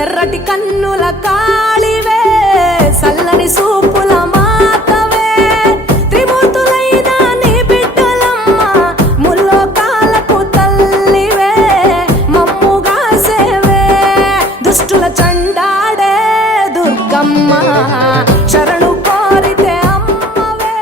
ఎర్రటి కన్నుల కాళివే సల్లని సూపుల మాతవే త్రిమూర్తులైన నీ బిడ్డలమ్మ ముల్లోకాలకు తల్లివే మమ్ముగా సేవే దుష్టుల చండాడే దుర్గమ్మ శరణు కోరితే అమ్మవే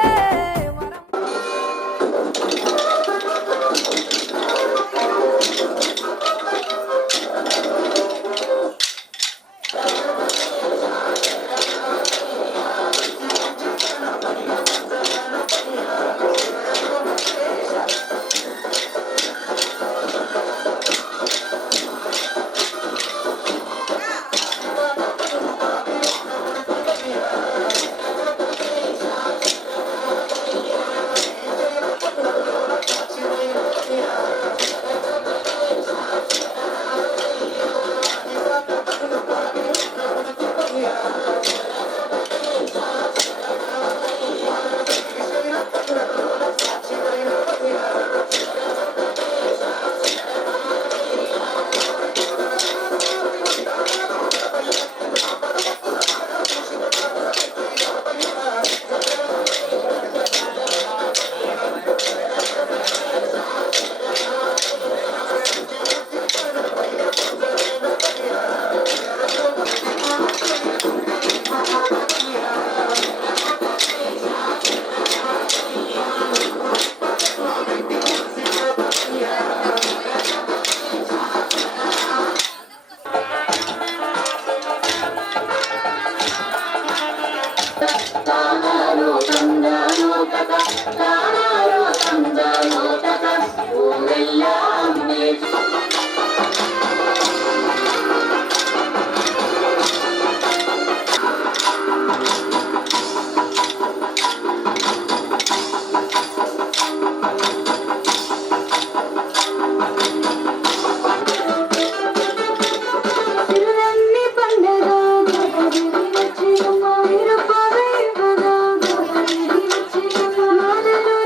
Mother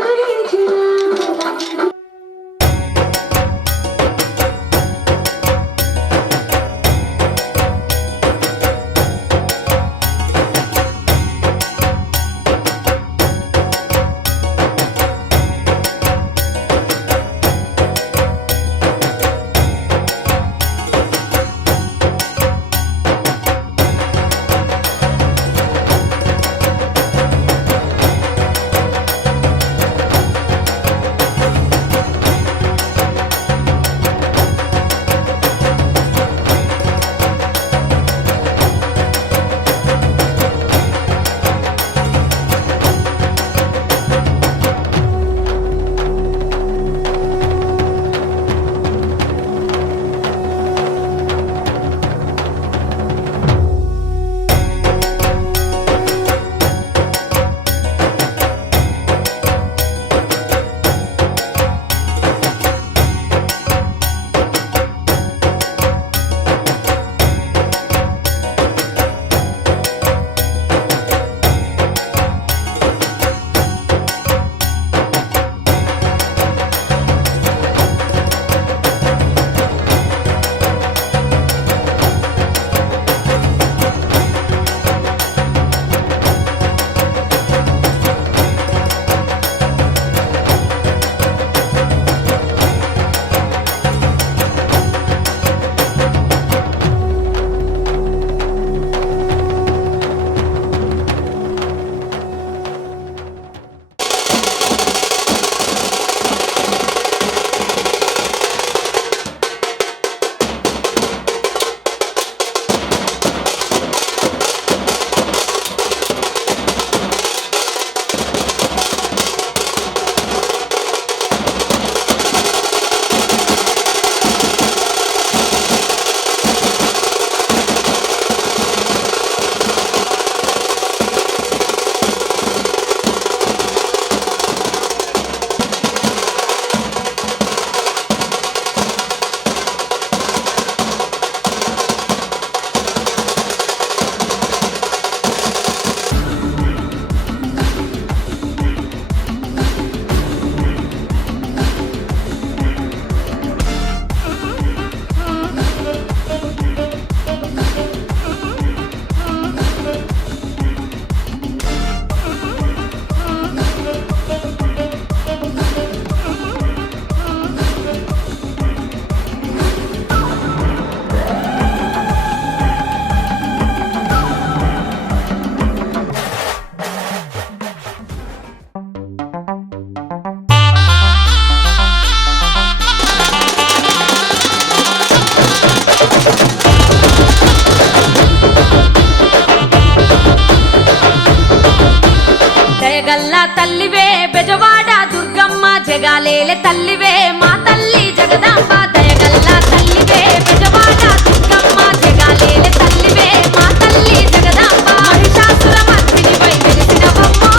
జగాలేలే తల్లివే మా తల్లి జగదాంబ దయగల్ల తల్లివే బెజవాడ దుర్గమ్మ జగాలేలే తల్లివే మా తల్లి జగదాంబ మహిషాసుర మర్దినివై వెలిసినవమ్మో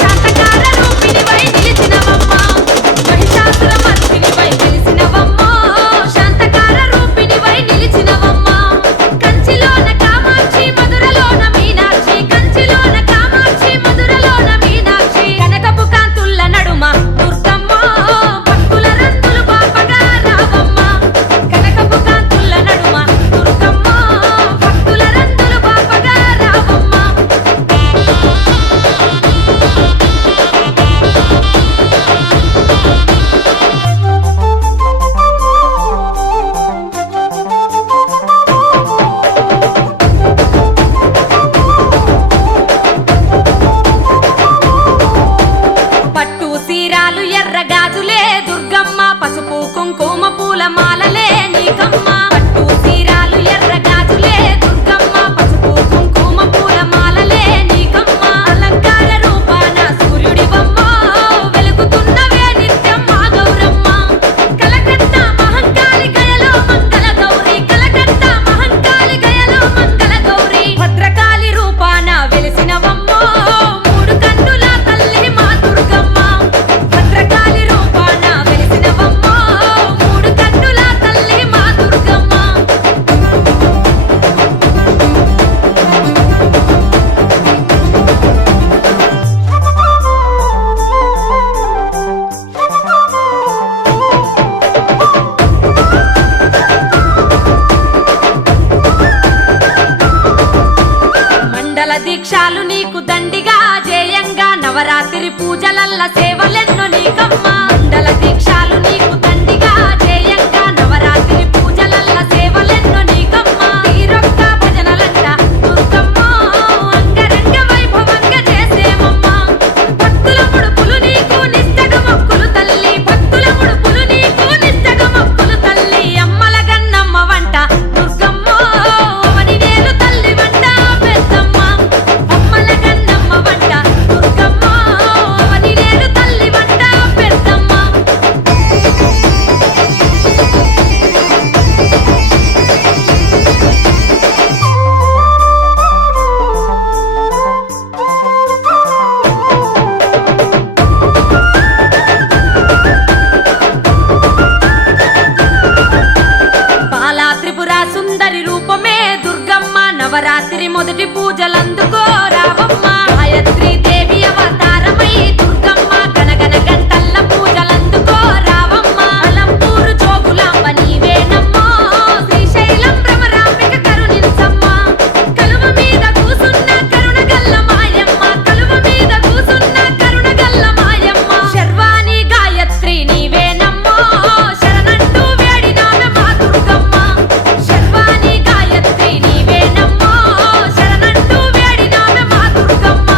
శాంతకార రూపిణివై నిలిచినవమ్మ మహిషాసుర మర్దినివై వెలిసినవమ్మో శాంతకార రూపిణివై నిలిచినవమ్మ కంచిలోన కామాక్షి మధురలోన మీనాక్షి కంచిలోన కామాక్షి మధురలోన మీనాక్షి కనకపు కాంతుల్ల నడుమ దుర్గమ్మ భక్తుల రంతులు బాపగా రావమ్మ కనకపు కాంతుల్ల నడుమ దుర్గమ్మ భక్తుల రంతులు బాపగా రావమ్మ పట్టు సీరాలు ఎర్ర గాజులే దుర్గమ్మ పసుపు కుంకుమ పూల మాలలే నీకమ్మ పట్టు సీరాలు ఎర్ర గాజులే దుర్గమ్మ పసుపు కుంకుమ పూల మాలలే నీకమ్మ అలంకార రూపాన సూర్యుడివమ్మ వెలుగుతున్నవే నిత్యం మా గౌరమ్మ కలకత్తా మహంకాళి గయలో మంగళ గౌరి కలకత్తా మహంకాళి గయలో మంగళ గౌరి భద్రకాళి రూపాన వెలిసినవమ్మో మూడు కన్నుల తల్లి మా దుర్గమ్మ భద్రకాళి రూపాన వెలిసినవమ్మో మూడు కన్నుల తల్లి మా దుర్గమ్మ మండల దీక్షాలు నీకు దండిగా జేయంగా నవరాత్రి పూజలల్ల సేవలెన్నో నీకమ్మ మండల దీక్షాలు నీకు దండిగా జేయంగా నవరాత్రి పూజలల్ల సేవలెన్నో నీకమ్మ తీరొక్క భజనలంట దుర్గమ్మ అంగరంగ వైభవంగా చేసేమమ్మ భక్తుల ముడుపులు నీకు నిష్టగా మొక్కులు తల్లి భక్తుల ముడుపులు నీకు నిష్టగా మొక్కులు తల్లి అమ్మల గన్నమ్మ వంట దుర్గమ్మ అవని నేలు తల్లి వంట పెద్దమ్మ అమ్మల గన్నమ్మ వంట దుర్గమ్మ అవని నేలు తల్లి వంట పెద్దమ్మ బాలా త్రిపుర సుందరి రూపమే దుర్గమ్మ నవరాత్రి మొదటి పూజలందుకో రావమ్మ గాయత్రి దేవి అవతారమై దుర్గమ్మ గనగన గంటల్ల పూజలందుకో రావమ్మ అలంపూరు జోగులాంబ నీవేనమ్మో శ్రీశైలం భ్రమరాంబిక కరుణించమ్మ కలువ మీద కూసున్న కరుణగల్ల మాయమ్మ కలువ మీద కూసున్న కరుణగల్ల మాయమ్మ శర్వాణి గాయత్రి నీవేనమ్మో శరణంటూ వేడినామె మా దుర్గమ్మ శర్వాణి గాయత్రి నీవేనమ్మో శరణంటూ వేడినామె మా దుర్గమ్మ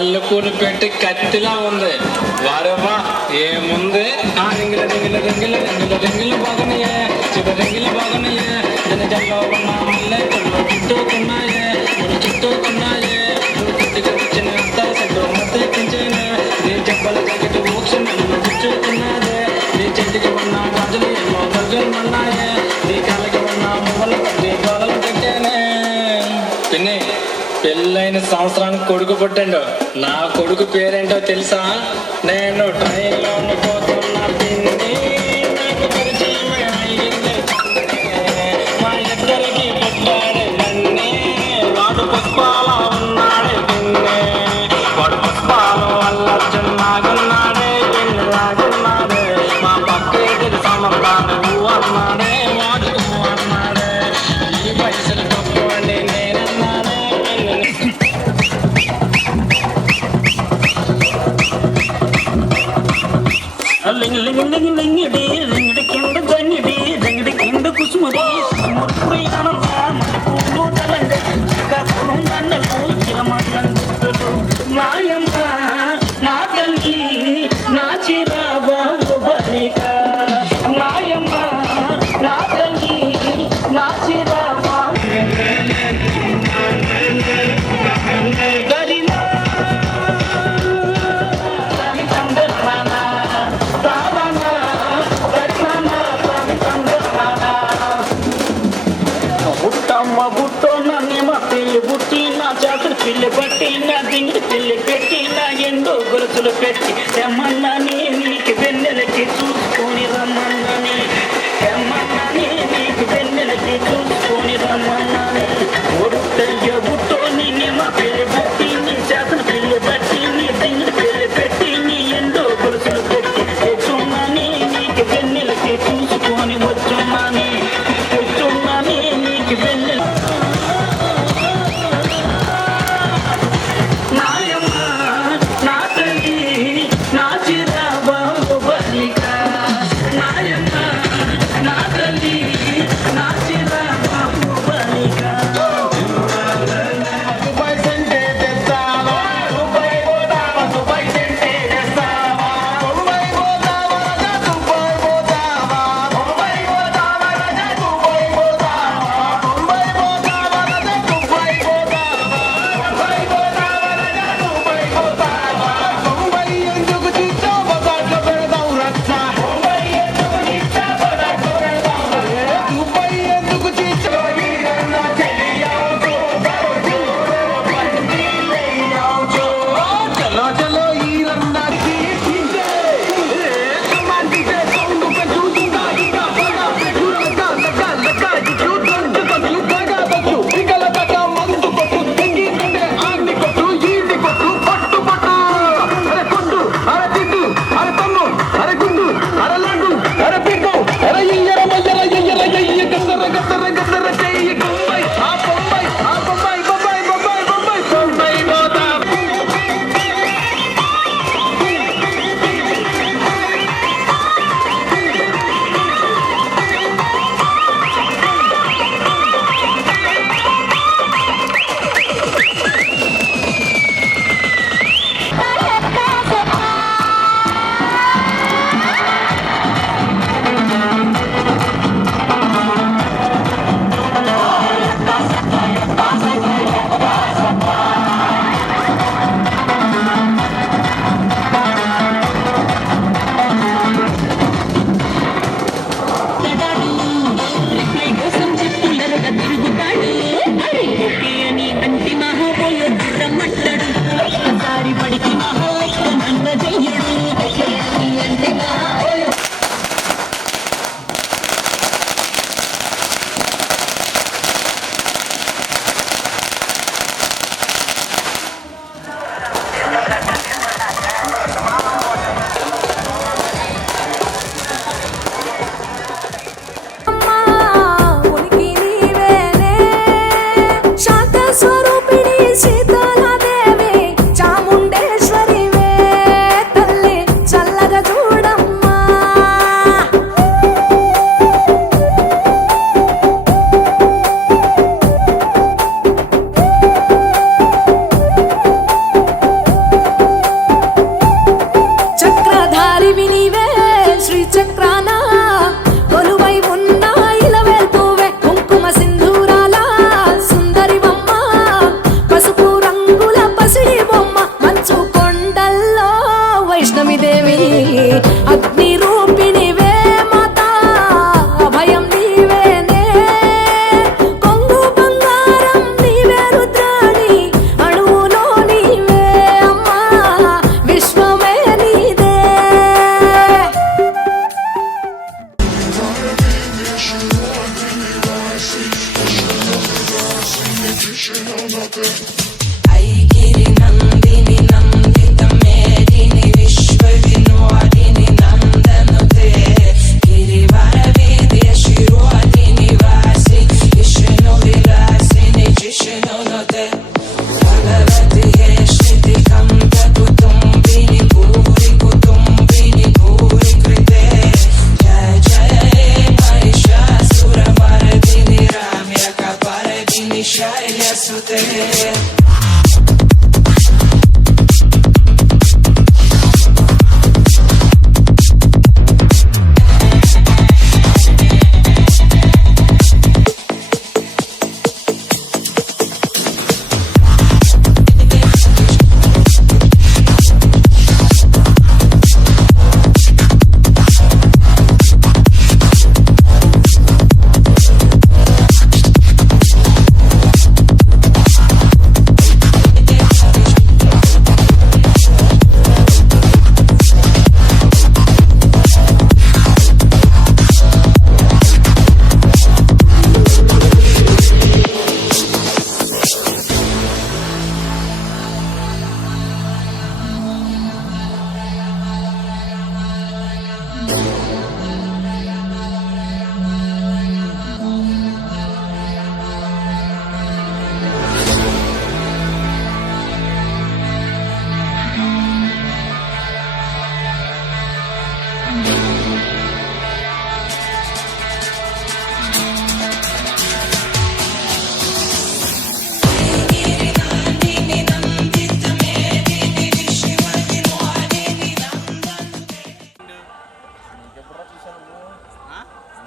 కళ్ళుకూలు పెట్టి కత్తిలా ఉంది. వారవ్వా ఏముంది? ఆ రింగిల రింగిల రింగిల రింగిల రింగిలు బాగున్నాయే, చిన్న రింగిలు బాగున్నాయే, జన జల్లో ఉన్న మల్లె పువ్వు చుట్టూకున్నాయే, పువ్వు చుట్టూకున్నాయే, పువ్వు చుట్టుకు వచ్చిన అంత సెట్టు మొత్తెక్కించేనే, నీ చెప్పల జాకెట్ ఊక్సి నన్ను చుట్టూకున్నాదే, నీ చేతికి ఉన్న గాజులు ఎన్నో గజులున్నాయే, నీ కాళ్ళకి ఉన్న మువ్వలు పట్టి గోడలు పెట్టేనే. పిన్ని, పెళ్ళైన సంవత్సరానికి కొడుకు పుట్టిండు. నా కొడుకు పేరేంటో తెలుసా? నేను ట్రైన్లో పోతున్నా పిన్ని, నాకు పరిచయమే అయ్యింది. మా ఇద్దరికి పుట్టాడే నన్నే, వాడు పుష్పాల ఉన్నాడే పిన్ని, వాడు పుష్పాలు అల్లర్జున్నాగున్నాడే, పిన్ని లాగున్నాడే, మా పక్కేది సంబంధాన్ని నువ్వు అన్నాడే, వాడు నువ్వు అన్నాడే, ఈ వయసులు తప్పు అండి నేనన్నానే పిన్ని. లింగిడి లింగిడి కింద జంగిడి జంగిడి కింద కుసుమడి మురుకుడి ఆనంద మరుపులు తలండి కప్పులు దండలు ఇరమల్లందులు నాయమ్మ నా తల్లి నా చిరాబాబు బలిక నాయమ్మ నా తల్లి నా చిరాబాబు గరిమా బుట్టమ్మ బుట్టో నన్నేమ పెళ్లి బుట్టి నా జాతర పిల్లి పట్టి నా దింగి పిల్లి పెట్టి నా ఎండో గొలుసులు పెట్టి తెమ్మన్నాని నీకు వెన్నెలకి చూసుకొని రమ్మన్నాని తెమ్మన్నాని నీకు వెన్నెలకి చూసుకొని రమ్మన్నాని ఒడుతయ్య బుట్టో నిన్నేమ పెళ్లి బుట్టి నీ జాతర పిల్లి పట్టి నీ దింగి పిల్లి పెట్టి నీ ఎండో గొలుసులు పెట్టి తెచ్చున్నాని నీకు వెన్నెలకి చూసుకొని వచ్చున్నాని వచ్చున్నాని నీకు వెన్నెల నాయమ్మ నా తల్లి నా చిరాబాబు బలిక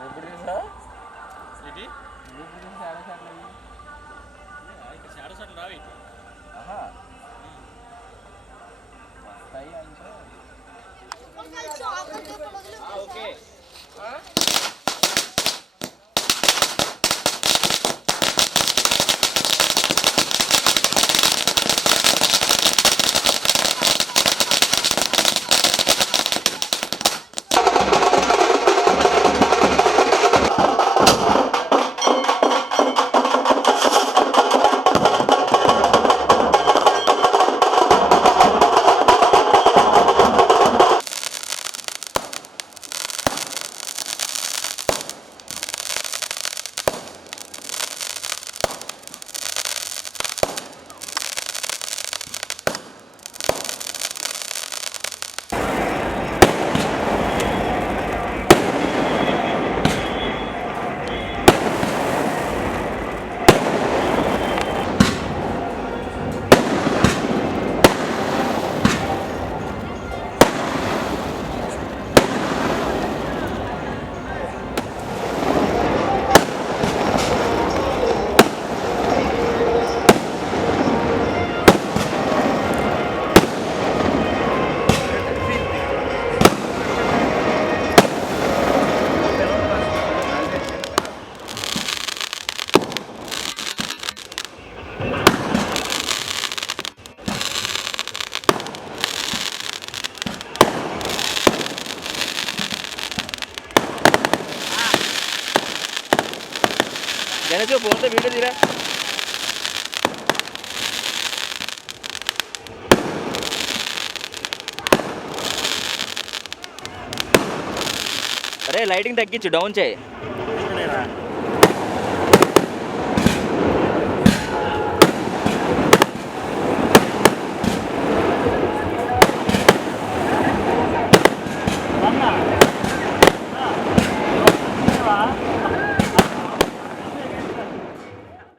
ఎప్పుడు తీసా ఇది ఎప్పుడు తీసి షాడో షాట్లు అవి ఇక్కడ షాడో షాట్లు రావి ఆహా వస్తాయి అంటే ఓకే గణేష్ ఫోన్తో వీడియో తీరా అరే లైటింగ్ తగ్గించు డౌన్ చేయి